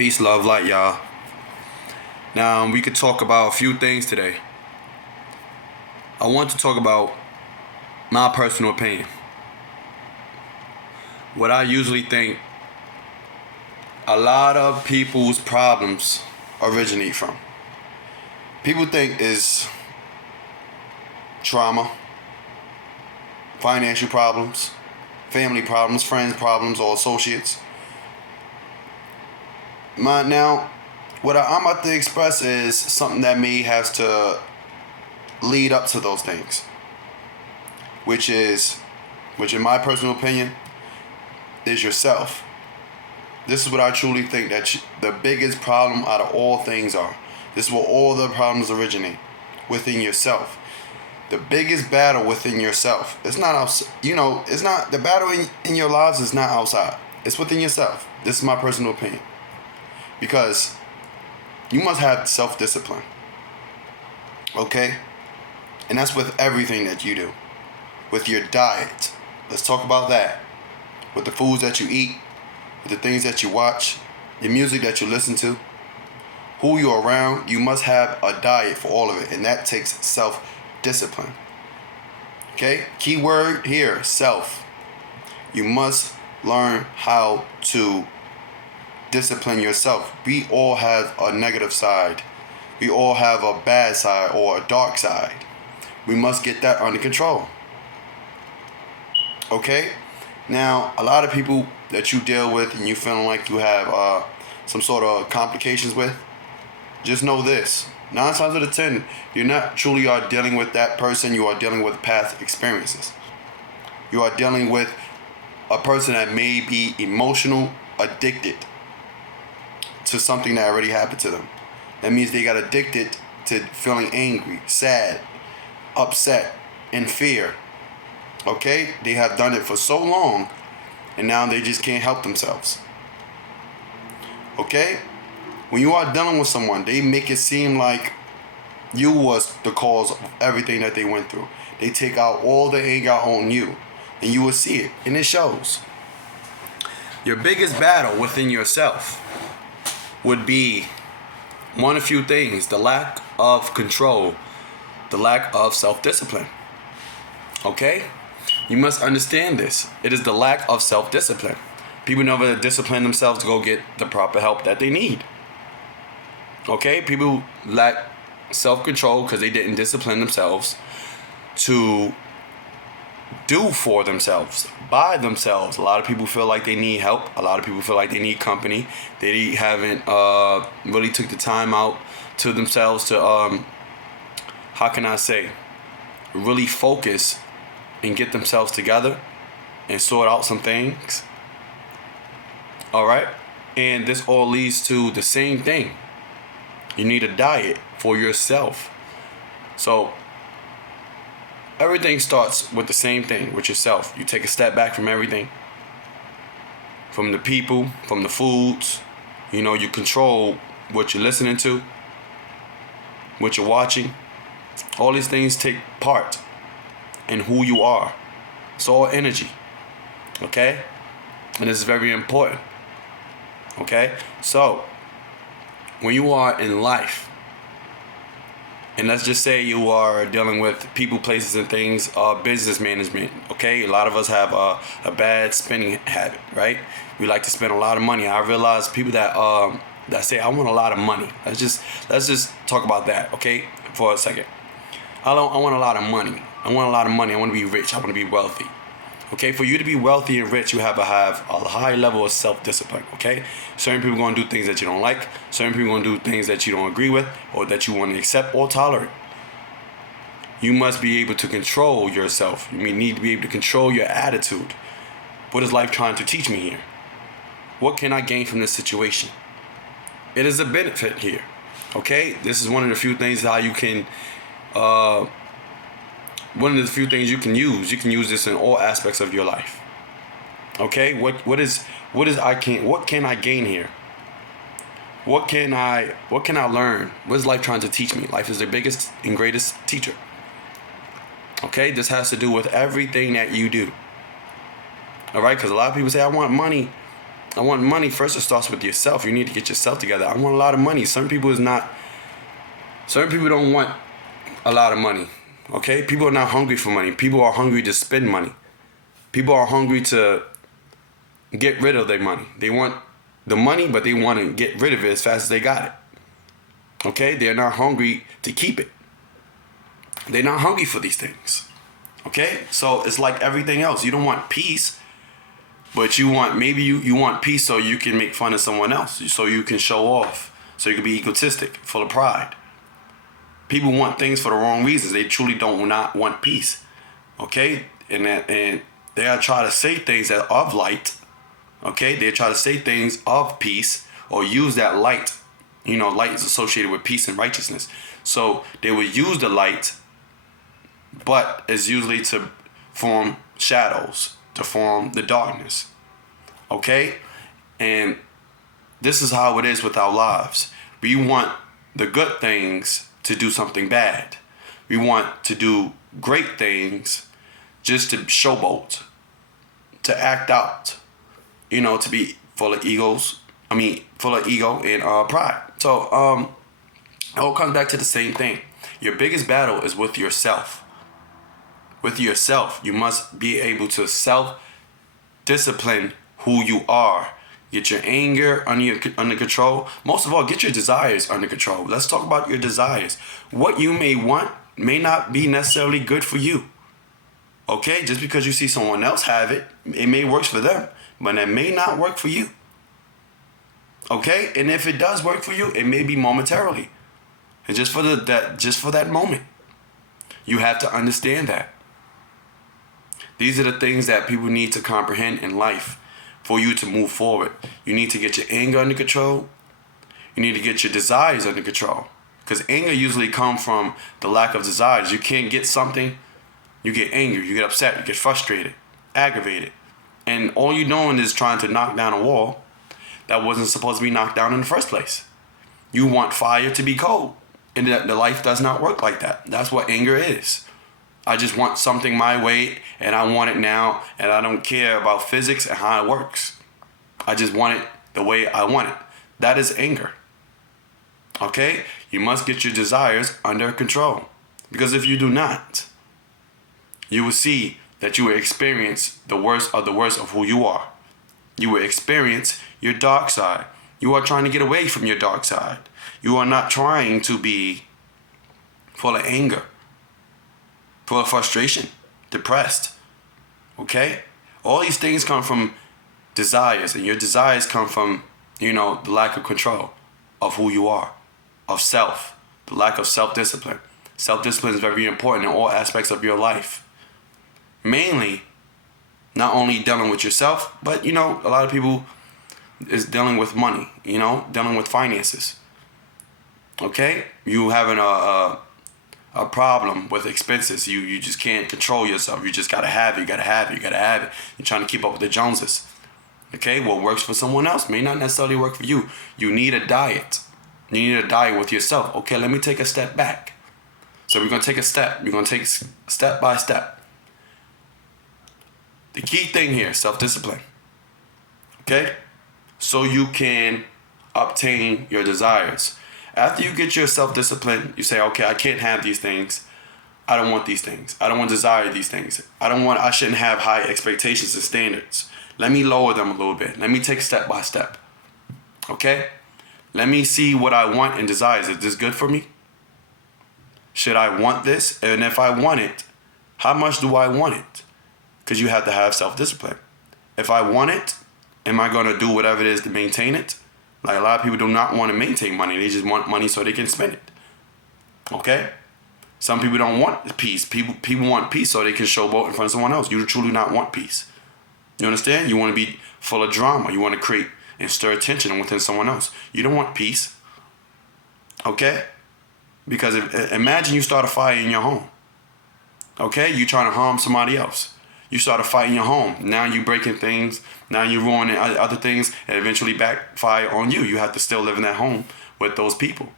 Peace, love, light, y'all. Now, we could talk about a few things today. I want to talk about my personal opinion. What I usually think a lot of people's problems originate from. People think is trauma, financial problems, family problems, friends problems, or associates. Now, what I'm about to express is something that may has to lead up to those things, which in my personal opinion, is yourself. This is what I truly think that the biggest problem out of all things are. This is where all the problems originate, within yourself. The biggest battle within yourself. It's not outside. It's not the battle in your lives is not outside. It's within yourself. This is my personal opinion. Because you must have self-discipline. Okay? And that's with everything that you do. With your diet. Let's talk about that. With the foods that you eat, with the things that you watch, the music that you listen to, who you're around, you must have a diet for all of it. And that takes self-discipline. Okay? Key word here, self. You must learn how to discipline yourself. We all have a negative side. We all have a bad side or a dark side. We must get that under control. Okay? Now, a lot of people that you deal with and you feeling like you have some sort of complications with, just know this. 9 times out of 10, you're not truly are dealing with that person. You are dealing with past experiences. You are dealing with a person that may be emotional addicted to something that already happened to them. That means they got addicted to feeling angry, sad, upset, and fear. Okay? They have done it for so long, and now they just can't help themselves. Okay? When you are dealing with someone, they make it seem like you was the cause of everything that they went through. They take out all the anger on you, and you will see it, and it shows. Your biggest battle within yourself would be one of few things: the lack of control, the lack of self-discipline. Okay? You must understand this. It is the lack of self-discipline. People never discipline themselves to go get the proper help that they need. Okay? People lack self-control because they didn't discipline themselves to do for themselves, by themselves. A lot of people feel like they need help. A lot of people feel like they need company. They haven't really took the time out to themselves to, how can I say, really focus and get themselves together and sort out some things. All right? And this all leads to the same thing. You need a diet for yourself. So everything starts with the same thing, with yourself. You take a step back from everything, from the people, from the foods. You control what you're listening to, what you're watching. All these things take part in who you are. It's all energy. Okay? And this is very important. Okay? So, when you are in life, and let's just say you are dealing with people, places, and things, business management, okay? A lot of us have a bad spending habit, right? We like to spend a lot of money. I realize people that say, I want a lot of money. Let's just talk about that, okay, for a second. I want a lot of money. I want a lot of money. I want to be rich. I want to be wealthy. Okay, for you to be wealthy and rich, you have to have a high level of self-discipline, okay? Certain people are going to do things that you don't like. Certain people are going to do things that you don't agree with or that you want to accept or tolerate. You must be able to control yourself. You need to be able to control your attitude. What is life trying to teach me here? What can I gain from this situation? It is a benefit here, okay? This is one of the few things how you can... one of the few things you can use. You can use this in all aspects of your life. Okay? What can I gain here? What can I learn? What is life trying to teach me? Life is the biggest and greatest teacher. Okay? This has to do with everything that you do. All right? Because a lot of people say, I want money. I want money. First, it starts with yourself. You need to get yourself together. I want a lot of money. Certain people don't want a lot of money. Okay? People are not hungry for money. People are hungry to spend money. People are hungry to get rid of their money. They want the money, but they want to get rid of it as fast as they got it. Okay? They're not hungry to keep it. They're not hungry for these things. Okay? So it's like everything else. You don't want peace, but you want peace so you can make fun of someone else, so you can show off, so you can be egotistic, full of pride. People want things for the wrong reasons. They truly don't not want peace. Okay? And they are trying to say things that are of light. Okay? They try to say things of peace or use that light. You know, light is associated with peace and righteousness. So they will use the light, but it's usually to form shadows, to form the darkness. Okay? And this is how it is with our lives. We want the good things to do something bad. We want to do great things just to showboat, to act out, you know, to be full of ego and pride. So it all comes back to the same thing. Your biggest battle is with yourself. With yourself, you must be able to self-discipline who you are. Get your anger under control. Most of all, get your desires under control. Let's talk about your desires. What you may want may not be necessarily good for you. Okay? Just because you see someone else have it, it may work for them, but it may not work for you. Okay? And if it does work for you, it may be momentarily. And just for that moment. You have to understand that. These are the things that people need to comprehend in life for you to move forward. You need to get your anger under control. You need to get your desires under control. Because anger usually comes from the lack of desires. You can't get something, you get angry, you get upset, you get frustrated, aggravated. And all you're doing is trying to knock down a wall that wasn't supposed to be knocked down in the first place. You want fire to be cold. And the life does not work like that. That's what anger is. I just want something my way, and I want it now, and I don't care about physics and how it works. I just want it the way I want it. That is anger. Okay? You must get your desires under control. Because if you do not, you will see that you will experience the worst of who you are. You will experience your dark side. You are trying to get away from your dark side. You are not trying to be full of anger, full of frustration, depressed. Okay? All these things come from desires, and your desires come from, the lack of control of who you are, of self, the lack of self-discipline. Self-discipline is very important in all aspects of your life. Mainly, not only dealing with yourself, but, a lot of people is dealing with money, dealing with finances. Okay? You having a problem with expenses. You just can't control yourself. You just gotta have it. You gotta have it. You're trying to keep up with the Joneses. Okay? What works for someone else may not necessarily work for you. You need a diet. You need a diet with yourself. Okay, let me take a step back. So we're gonna take a step. We're gonna take step by step. The key thing here, self-discipline. Okay? So you can obtain your desires. After you get your self-discipline, you say, okay, I can't have these things. I don't want these things. I don't want to desire these things. I shouldn't have high expectations and standards. Let me lower them a little bit. Let me take step by step. Okay? Let me see what I want and desire. Is this good for me? Should I want this? And if I want it, how much do I want it? Because you have to have self-discipline. If I want it, am I going to do whatever it is to maintain it? Like a lot of people do not want to maintain money. They just want money so they can spend it. Okay? Some people don't want peace. People want peace so they can showboat in front of someone else. You truly not want peace. You understand? You want to be full of drama. You want to create and stir tension within someone else. You don't want peace. Okay? Because imagine you start a fire in your home. Okay? You trying to harm somebody else. You start a fight in your home. Now you breaking things. Now you ruining other things, and eventually backfire on you. You have to still live in that home with those people,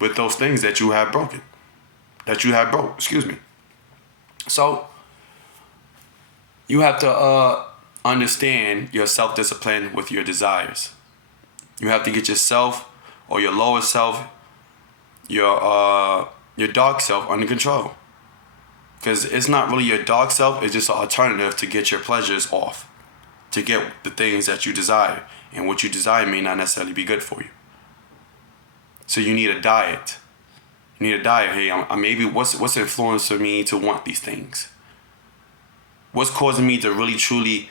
with those things that you have broken, excuse me. So you have to understand your self-discipline with your desires. You have to get yourself or your lower self, your dark self under control. Because it's not really your dark self, it's just an alternative to get your pleasures off, to get the things that you desire. And what you desire may not necessarily be good for you. So you need a diet. You need a diet. Hey, maybe what's influencing me to want these things? What's causing me to really truly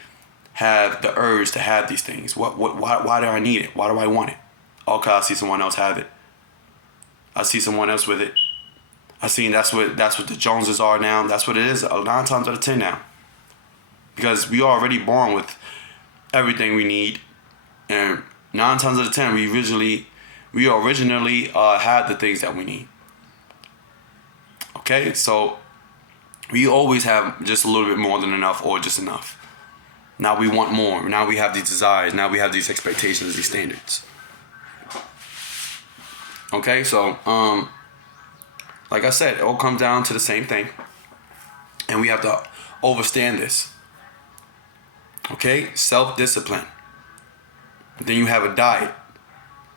have the urge to have these things? Why do I need it? Why do I want it? Oh, cause I see someone else have it. I see someone else with it. I seen that's what the Joneses are now. That's what it is 9 times out of 10 now. Because we are already born with everything we need, and 9 times out of 10 we originally had the things that we need. Okay, so we always have just a little bit more than enough or just enough. Now we want more. Now we have these desires. Now we have these expectations, these standards. Okay, so like I said, it all comes down to the same thing, and we have to understand this. Okay, self-discipline. Then you have a diet.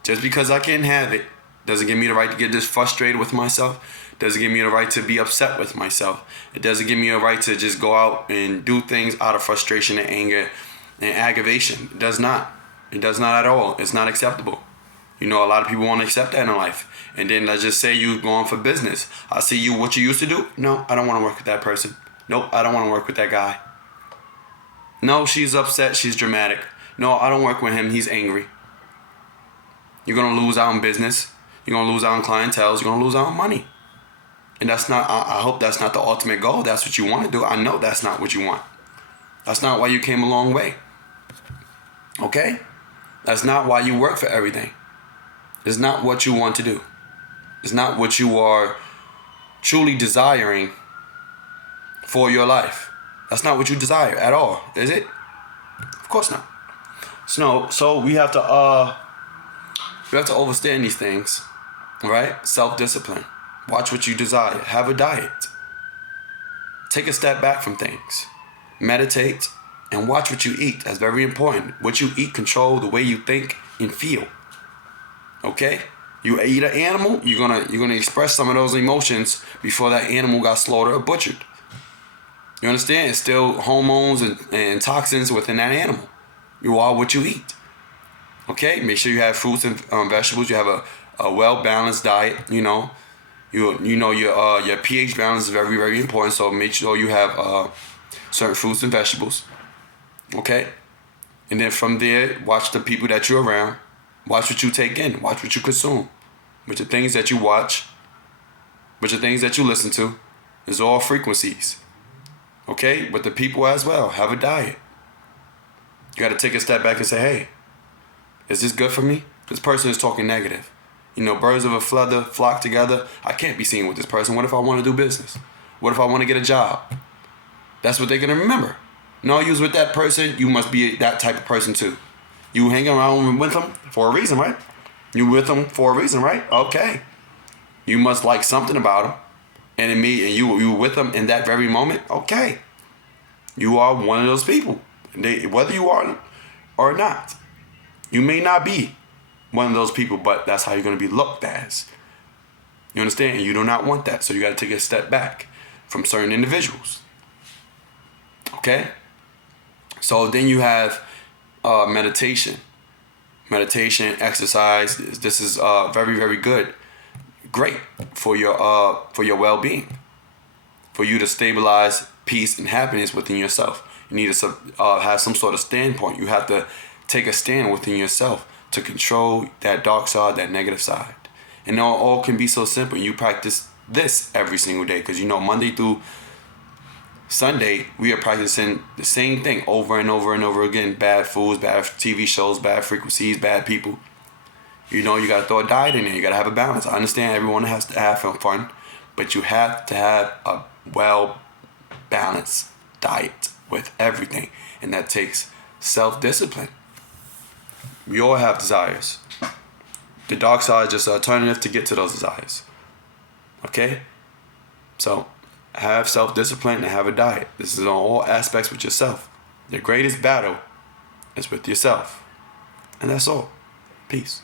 Just because I can't have it doesn't give me the right to get this frustrated with myself. Doesn't give me the right to be upset with myself. It doesn't give me a right to just go out and do things out of frustration and anger and aggravation. It does not. It does not at all. It's not acceptable. You know, a lot of people want to accept that in life. And then let's just say you going for business. I see you, what you used to do. No, I don't want to work with that person. Nope, I don't want to work with that guy. No, she's upset. She's dramatic. No, I don't work with him. He's angry. You're going to lose out on business. You're going to lose out on clientele. You're going to lose out on money. And that's not, I hope that's not the ultimate goal. That's what you want to do. I know that's not what you want. That's not why you came a long way. Okay? That's not why you work for everything. It's not what you want to do. It's not what you are truly desiring for your life. That's not what you desire at all, is it? Of course not. So we have to understand these things, right? Self-discipline. Watch what you desire. Have a diet. Take a step back from things. Meditate and watch what you eat. That's very important. What you eat control the way you think and feel. Okay? You eat an animal, you're gonna express some of those emotions before that animal got slaughtered or butchered. You understand? It's still hormones and toxins within that animal. You are what you eat. Okay? Make sure you have fruits and vegetables. You have a well-balanced diet, you know. Your pH balance is very, very important. So make sure you have certain fruits and vegetables. Okay? And then from there, watch the people that you're around. Watch what you take in. Watch what you consume. With the things that you watch, with the things that you listen to, is all frequencies. Okay? But the people as well. Have a diet. You got to take a step back and say, hey, is this good for me? This person is talking negative. You know, birds of a feather flock together. I can't be seen with this person. What if I want to do business? What if I want to get a job? That's what they're going to remember. No, you was with that person, you must be that type of person too. You hang around with them for a reason, right? You with them for a reason, right? Okay. You must like something about them. And you with them in that very moment. Okay. You are one of those people. Whether you are or not. You may not be one of those people, but that's how you're going to be looked as. You understand? And you do not want that. So you got to take a step back from certain individuals. Okay? So then you have meditation. Meditation, exercise. This is very, very good. Great for your well-being. For you to stabilize peace and happiness within yourself. You need to have some sort of standpoint. You have to take a stand within yourself to control that dark side, that negative side. And it all can be so simple. You practice this every single day. Because you know, Monday through Sunday, we are practicing the same thing over and over and over again. Bad foods, bad TV shows, bad frequencies, bad people. You know, you got to throw a diet in there. You got to have a balance. I understand everyone has to have fun. But you have to have a well-balanced diet with everything. And that takes self-discipline. We all have desires. The dark side is just an alternative to get to those desires. Okay? So, have self-discipline and have a diet. This is on all aspects with yourself. Your greatest battle is with yourself. And that's all. Peace.